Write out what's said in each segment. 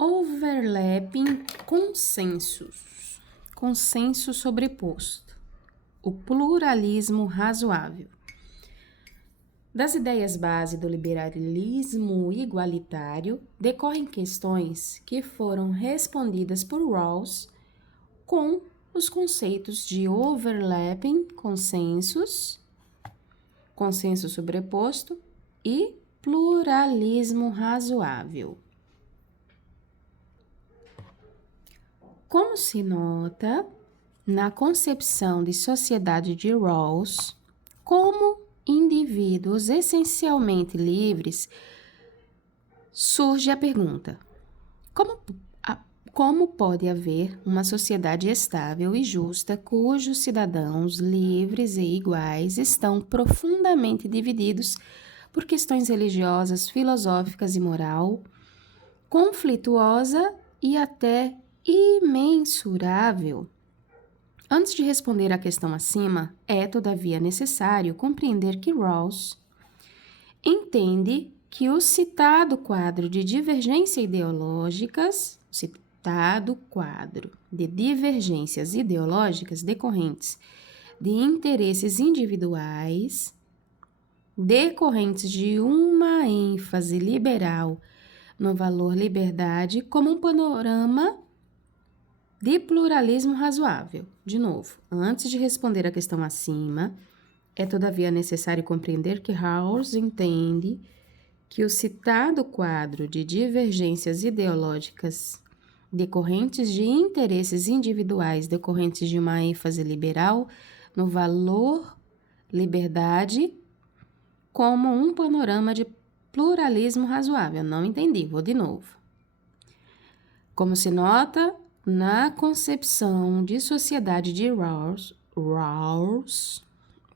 Overlapping consensus. Consenso sobreposto. O pluralismo razoável. Das ideias base do liberalismo igualitário decorrem questões que foram respondidas por Rawls com os conceitos de overlapping consensus, consenso sobreposto e pluralismo razoável. Como se nota, na concepção de sociedade de Rawls, como indivíduos essencialmente livres, surge a pergunta: como pode haver uma sociedade estável e justa cujos cidadãos livres e iguais estão profundamente divididos por questões religiosas, filosóficas e moral, conflituosa e até imensurável? Antes de responder à questão acima, é, todavia, necessário compreender que Rawls entende que o citado quadro de divergências ideológicas decorrentes de interesses individuais, decorrentes de uma ênfase liberal no valor liberdade, como um panorama de pluralismo razoável. De novo, antes de responder à questão acima, é todavia necessário compreender que Rawls entende que o citado quadro de divergências ideológicas decorrentes de interesses individuais, decorrentes de uma ênfase liberal no valor liberdade, como um panorama de pluralismo razoável. Não entendi, vou de novo. Como se nota, na concepção de sociedade de Rawls,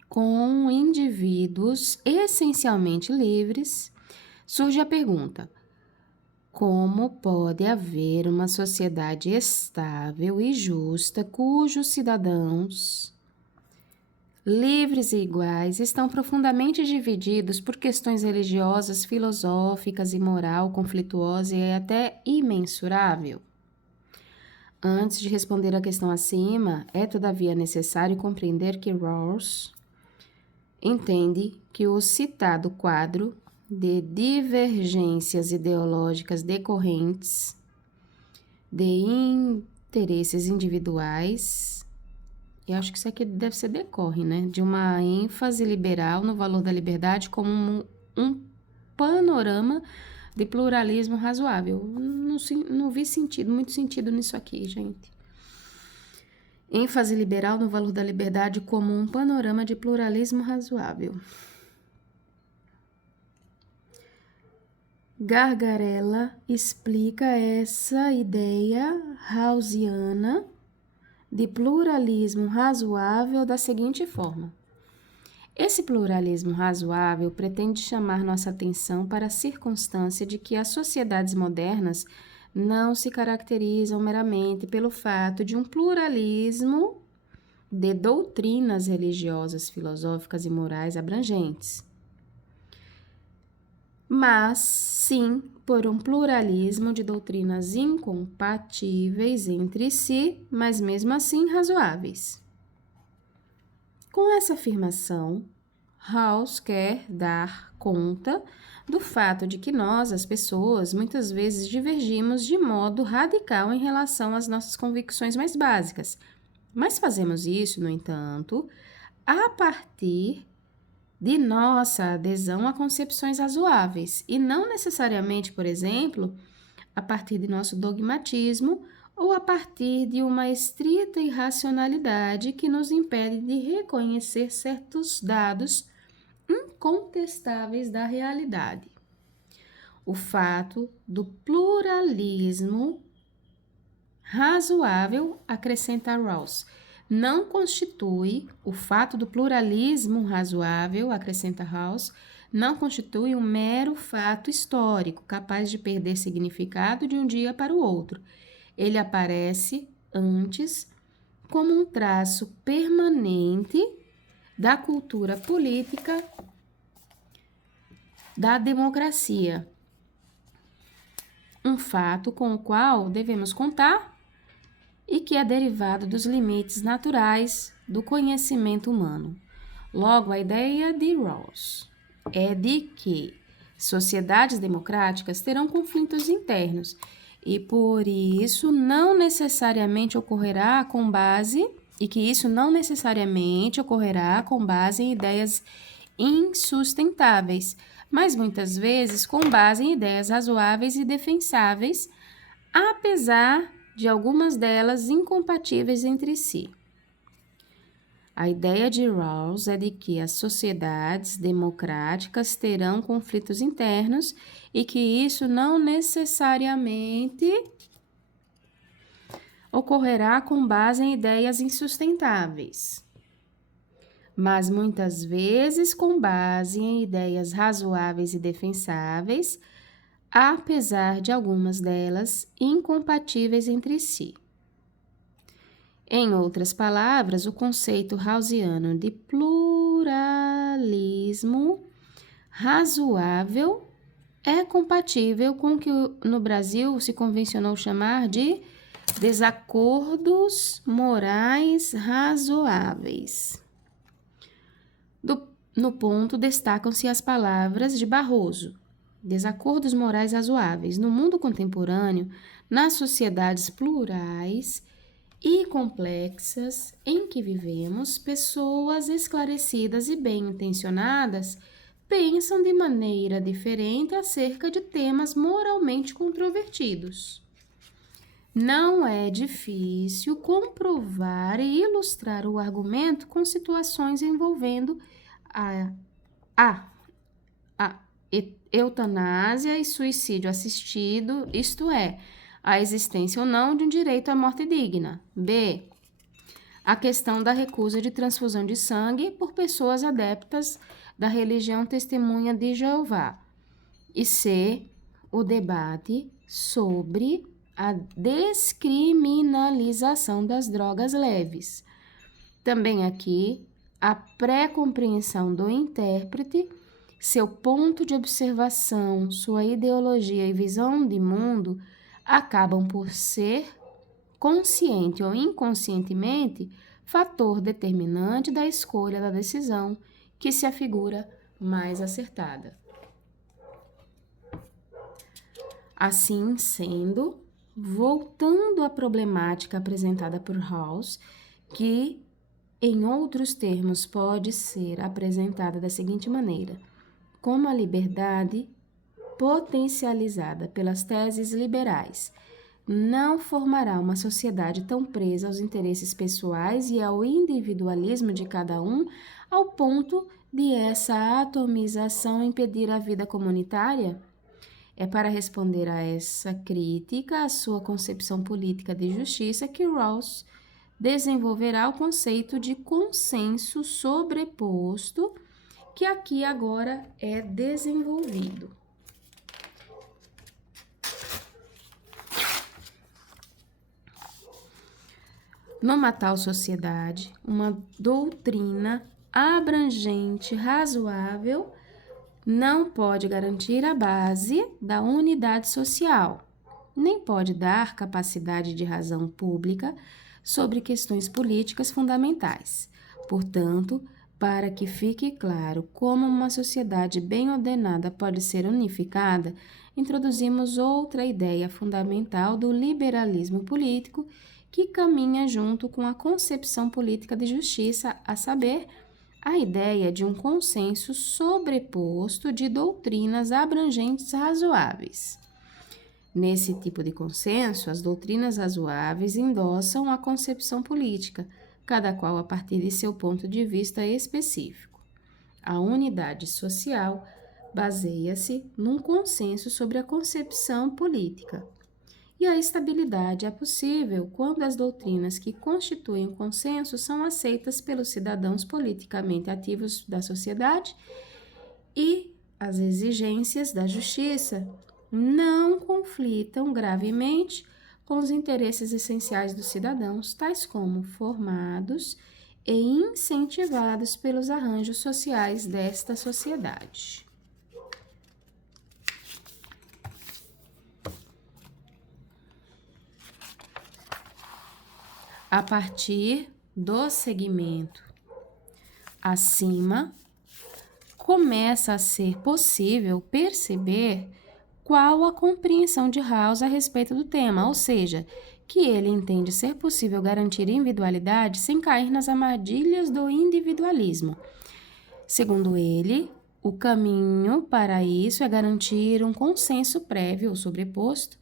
com indivíduos essencialmente livres, surge a pergunta: como pode haver uma sociedade estável e justa cujos cidadãos livres e iguais estão profundamente divididos por questões religiosas, filosóficas e moral, conflituosa e até imensurável? Antes de responder à questão acima, é todavia necessário compreender que Rawls entende que o citado quadro de divergências ideológicas decorrentes de interesses individuais, eu acho que isso aqui deve ser decorre, né? De uma ênfase liberal no valor da liberdade como um panorama de pluralismo razoável. Não vi muito sentido nisso aqui, gente. ênfase liberal no valor da liberdade como um panorama de pluralismo razoável. Gargarella explica essa ideia rawlsiana de pluralismo razoável da seguinte forma: esse pluralismo razoável pretende chamar nossa atenção para a circunstância de que as sociedades modernas não se caracterizam meramente pelo fato de um pluralismo de doutrinas religiosas, filosóficas e morais abrangentes, mas sim por um pluralismo de doutrinas incompatíveis entre si, mas mesmo assim razoáveis. Com essa afirmação, Rawls quer dar conta do fato de que nós, as pessoas, muitas vezes divergimos de modo radical em relação às nossas convicções mais básicas, mas fazemos isso, no entanto, a partir de nossa adesão a concepções razoáveis e não necessariamente, por exemplo, a partir de nosso dogmatismo ou a partir de uma estrita irracionalidade que nos impede de reconhecer certos dados incontestáveis da realidade. O fato do pluralismo razoável, acrescenta Rawls, não constitui o fato do pluralismo razoável, acrescenta Rawls, não constitui um mero fato histórico capaz de perder significado de um dia para o outro. Ele aparece antes como um traço permanente da cultura política da democracia, um fato com o qual devemos contar e que é derivado dos limites naturais do conhecimento humano. Logo, a ideia de Rawls é de que sociedades democráticas terão conflitos internos e por isso não necessariamente ocorrerá com base em ideias insustentáveis, mas muitas vezes com base em ideias razoáveis e defensáveis, apesar de algumas delas incompatíveis entre si. A ideia de Rawls é de que as sociedades democráticas terão conflitos internos e que isso não necessariamente ocorrerá com base em ideias insustentáveis, mas muitas vezes com base em ideias razoáveis e defensáveis, apesar de algumas delas incompatíveis entre si. Em outras palavras, o conceito rawlsiano de pluralismo razoável é compatível com o que no Brasil se convencionou chamar de desacordos morais razoáveis. No ponto, destacam-se as palavras de Barroso, desacordos morais razoáveis. No mundo contemporâneo, nas sociedades plurais e complexas em que vivemos, pessoas esclarecidas e bem-intencionadas pensam de maneira diferente acerca de temas moralmente controvertidos. Não é difícil comprovar e ilustrar o argumento com situações envolvendo a eutanásia e suicídio assistido, isto é, a existência ou não de um direito à morte digna. B. A questão da recusa de transfusão de sangue por pessoas adeptas da religião Testemunha de Jeová. E C. O debate sobre a descriminalização das drogas leves. Também aqui, a pré-compreensão do intérprete, seu ponto de observação, sua ideologia e visão de mundo acabam por ser, consciente ou inconscientemente, fator determinante da escolha da decisão que se afigura mais acertada. Assim sendo, voltando à problemática apresentada por Rawls, que, em outros termos, pode ser apresentada da seguinte maneira: como a liberdade potencializada pelas teses liberais não formará uma sociedade tão presa aos interesses pessoais e ao individualismo de cada um, ao ponto de essa atomização impedir a vida comunitária? É para responder a essa crítica à sua concepção política de justiça que Rawls desenvolverá o conceito de consenso sobreposto, que aqui agora é desenvolvido. Numa tal sociedade, uma doutrina abrangente, razoável, não pode garantir a base da unidade social, nem pode dar capacidade de razão pública sobre questões políticas fundamentais. Portanto, para que fique claro como uma sociedade bem ordenada pode ser unificada, introduzimos outra ideia fundamental do liberalismo político que caminha junto com a concepção política de justiça, a saber, a ideia de um consenso sobreposto de doutrinas abrangentes razoáveis. Nesse tipo de consenso, as doutrinas razoáveis endossam a concepção política, cada qual a partir de seu ponto de vista específico. A unidade social baseia-se num consenso sobre a concepção política. E a estabilidade é possível quando as doutrinas que constituem o consenso são aceitas pelos cidadãos politicamente ativos da sociedade e as exigências da justiça não conflitam gravemente com os interesses essenciais dos cidadãos, tais como formados e incentivados pelos arranjos sociais desta sociedade. A partir do segmento acima, começa a ser possível perceber qual a compreensão de Rawls a respeito do tema, ou seja, que ele entende ser possível garantir individualidade sem cair nas armadilhas do individualismo. Segundo ele, o caminho para isso é garantir um consenso prévio ou sobreposto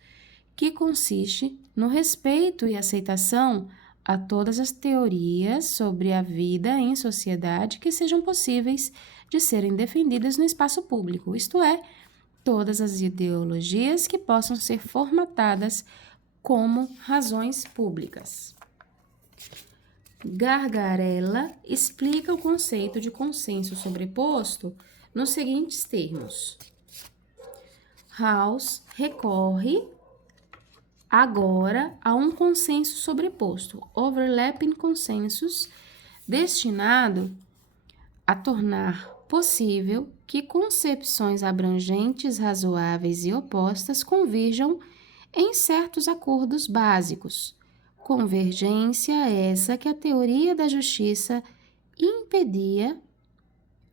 que consiste no respeito e aceitação a todas as teorias sobre a vida em sociedade que sejam possíveis de serem defendidas no espaço público, isto é, todas as ideologias que possam ser formatadas como razões públicas. Gargarella explica o conceito de consenso sobreposto nos seguintes termos. Rawls recorre agora a um consenso sobreposto, overlapping consensus, destinado a tornar possível que concepções abrangentes, razoáveis e opostas convirjam em certos acordos básicos. Convergência essa que a teoria da justiça impedia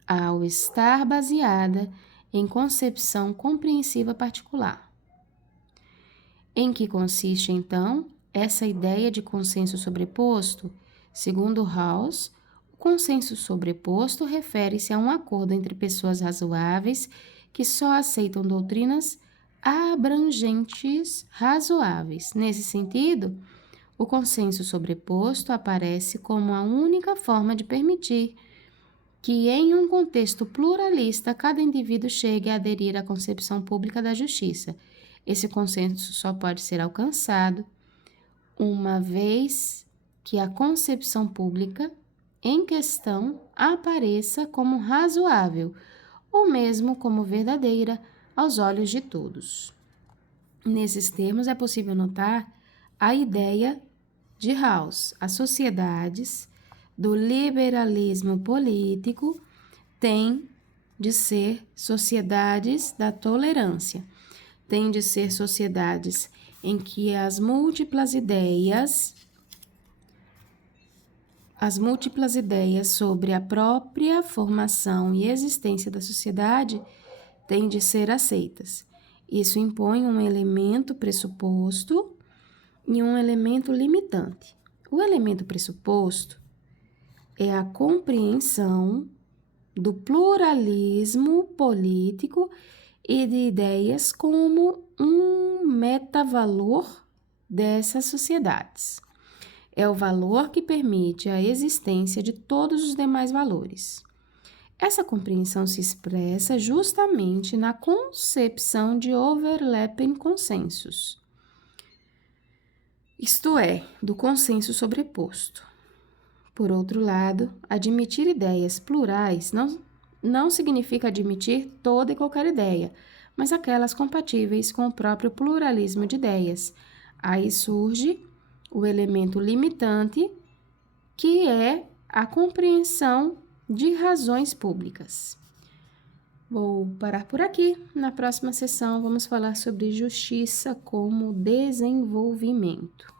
ao estar baseada em concepção compreensiva particular. Em que consiste, então, essa ideia de consenso sobreposto? Segundo Rawls, o consenso sobreposto refere-se a um acordo entre pessoas razoáveis que só aceitam doutrinas abrangentes razoáveis. Nesse sentido, o consenso sobreposto aparece como a única forma de permitir que, em um contexto pluralista, cada indivíduo chegue a aderir à concepção pública da justiça. Esse consenso só pode ser alcançado uma vez que a concepção pública em questão apareça como razoável ou mesmo como verdadeira aos olhos de todos. Nesses termos é possível notar a ideia de Rawls. As sociedades do liberalismo político têm de ser sociedades da tolerância. Têm de ser sociedades em que as múltiplas ideias sobre a própria formação e existência da sociedade têm de ser aceitas. Isso impõe um elemento pressuposto e um elemento limitante. O elemento pressuposto é a compreensão do pluralismo político e de ideias como um metavalor dessas sociedades. É o valor que permite a existência de todos os demais valores. Essa compreensão se expressa justamente na concepção de overlapping consensus, isto é, do consenso sobreposto. Por outro lado, admitir ideias plurais não significa admitir toda e qualquer ideia, mas aquelas compatíveis com o próprio pluralismo de ideias. Aí surge o elemento limitante, que é a compreensão de razões públicas. Vou parar por aqui. Na próxima sessão, vamos falar sobre justiça como desenvolvimento.